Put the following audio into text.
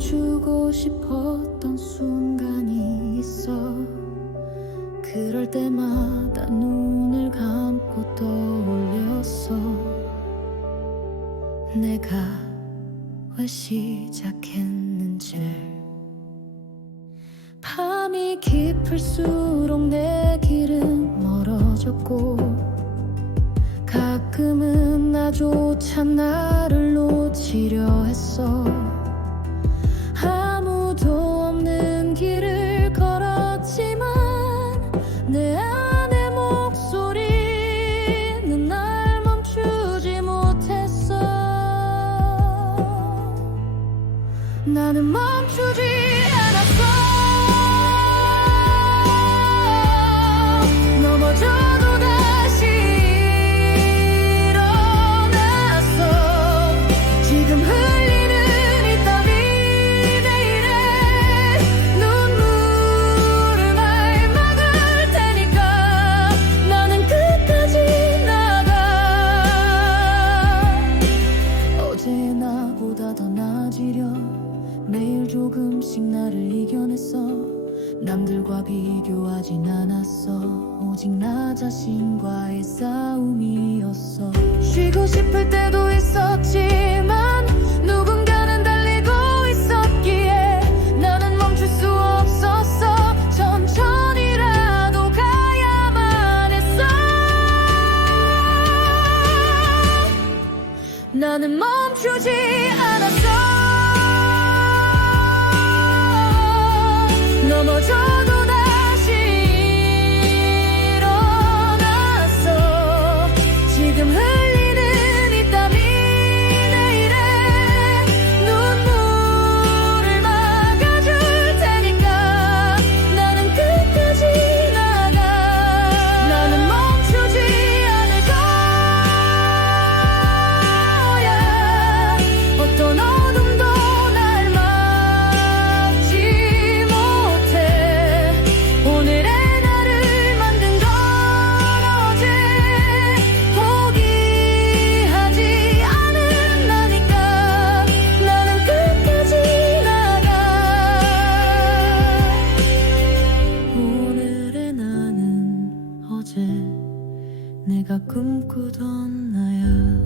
멈추고 싶었던 순간이 있어. 그럴 때마다 눈을 감고 떠올렸어. 내가 왜 시작했는지. 밤이 깊을수록 내 길은 멀어졌고 가끔은 나조차 나를 놓치려 했어 나는 멈추지 조금씩 나를 이겨냈어. 남들과 비교하진 않았어. 오직 나 자신과의 싸움이었어. 쉬고 싶을 때도 있었지만 누군가는 달리고 있었기에 나는 멈출 수 없었어. 천천히라도 가야만 했어. 나는 멈추지 내가 꿈꾸던 나야.